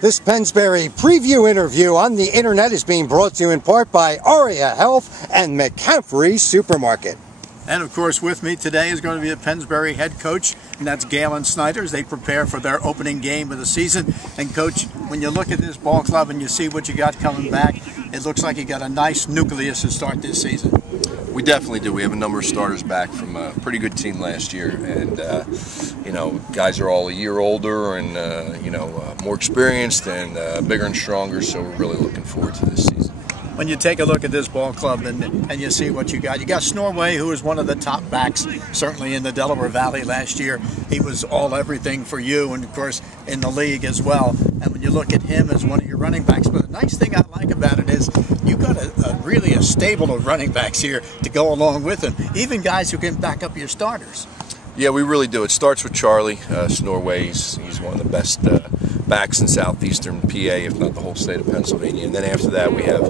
This Pennsbury preview interview on the internet is being brought to you in part by Aria Health and McCaffrey Supermarket. And of course with me today is going to be the Pennsbury head coach, and that's Galen Snyder, as they prepare for their opening game of the season. And coach, when you look at this ball club and you see what you got coming back, it looks like you got a nice nucleus to start this season. We definitely do. We have a number of starters back from a pretty good team last year, and you know, guys are all a year older and more experienced and bigger and stronger. So we're really looking forward to this season. When you take a look at this ball club and you see what you got Snorway, who was one of the top backs certainly in the Delaware Valley last year. He was all everything for you, and of course in the league as well. And when you look at him as one of your running backs, but the nice thing I like about it is you got really a stable of running backs here to go along with him, even guys who can back up your starters. Yeah, we really do. It starts with Charlie Snorway. He's one of the best backs in southeastern PA, if not the whole state of Pennsylvania. And then after that, we have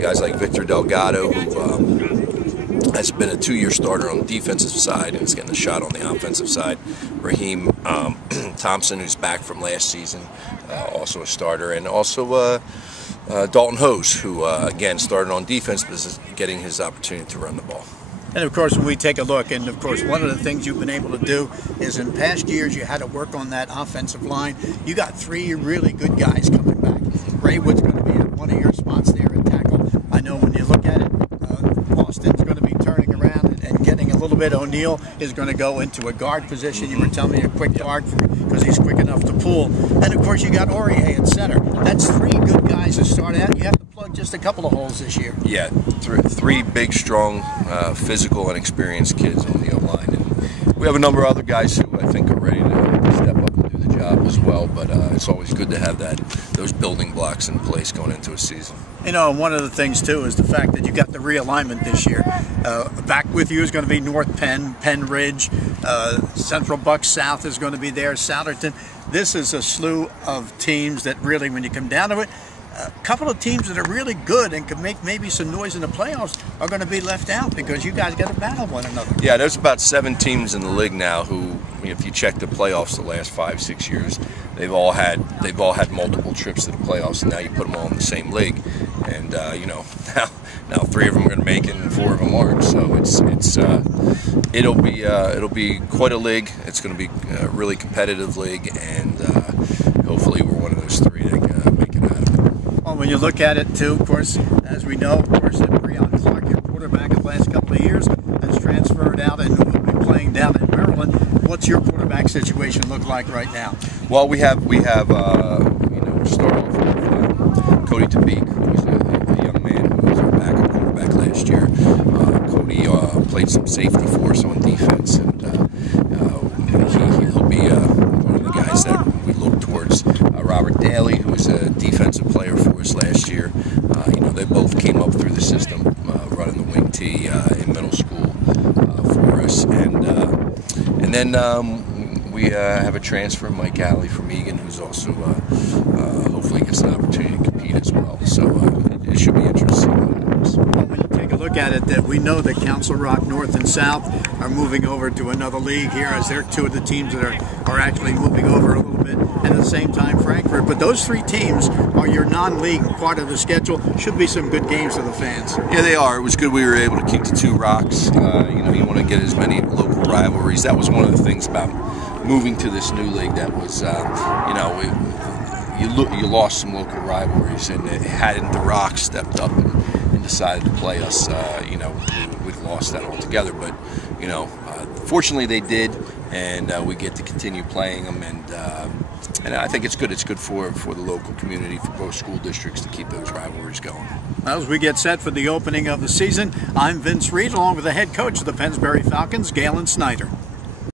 guys like Victor Delgado, who has been a two-year starter on the defensive side and is getting a shot on the offensive side. Raheem Thompson, who's back from last season, also a starter. And also Dalton Hose, who again started on defense but is getting his opportunity to run the ball. And of course, when we take a look, and of course, one of the things you've been able to do is in past years you had to work on that offensive line. You got three really good guys coming back. Ray Wood's going to be at one of your spots there at tackle. I know when you look at it, Austin's going to be turning around and getting a little bit. O'Neill is going to go into a guard position. You were telling me a quick guard because he's quick enough to pull. And of course, you got Aurier at center. That's three good guys to start out. You have to plug just a couple of holes this year. Yeah, three big, strong, physical and experienced kids on the O-line. And we have a number of other guys who I think are ready to step up and do the job as well. But it's always good to have those building blocks in place going into a season. You know, and one of the things too is the fact that you got the realignment this year. Back with you is going to be North Penn, Penn Ridge, Central Bucks South is going to be there, Souderton. This is a slew of teams that really, when you come down to it, a couple of teams that are really good and could make maybe some noise in the playoffs are going to be left out because you guys got to battle one another. Yeah, there's about 7 teams in the league now who, if you check the playoffs the last 5-6 years, they've all had multiple trips to the playoffs, and now you put them all in the same league, and now 3 of them are going to make it and 4 of them aren't. So it'll be quite a league. It's going to be a really competitive league, and hopefully we're one of those 3 that make it out of it. Well, when you look at it too, of course, as we know, of course, that Breon Clark, your quarterback of the last couple of years, has transferred out and will be playing down in Maryland. What's your quarterback situation look like right now? Well, we have start off with Cody Tabik, who's a young man who was our backup quarterback last year. Cody played some safety for us on defense, and he'll be one of the guys that we look towards. Robert Daly, who was a defensive player for us last year. They both came up through the system, running the wing tee in middle school for us, and then we have a transfer, Mike Alley from Egan, who's also hopefully gets an opportunity to compete as well. So it should be interesting what happens. Well, when you take a look at it, that we know that Council Rock North and South are moving over to another league here, as they're 2 of the teams that are actually moving over a little bit, and at the same time Frankfurt. But those 3 teams are your non-league part of the schedule. Should be some good games for the fans. Yeah, they are. It was good we were able to keep the 2 rocks. You want to get as many local rivalries. That was one of the things about moving to this new league, that was, you lost some local rivalries, and hadn't the Rocks stepped up and decided to play us, we'd lost that altogether. But, fortunately they did, and we get to continue playing them, and I think it's good. It's good for the local community, for both school districts, to keep those rivalries going. As we get set for the opening of the season, I'm Vince Reed, along with the head coach of the Pennsbury Falcons, Galen Snyder.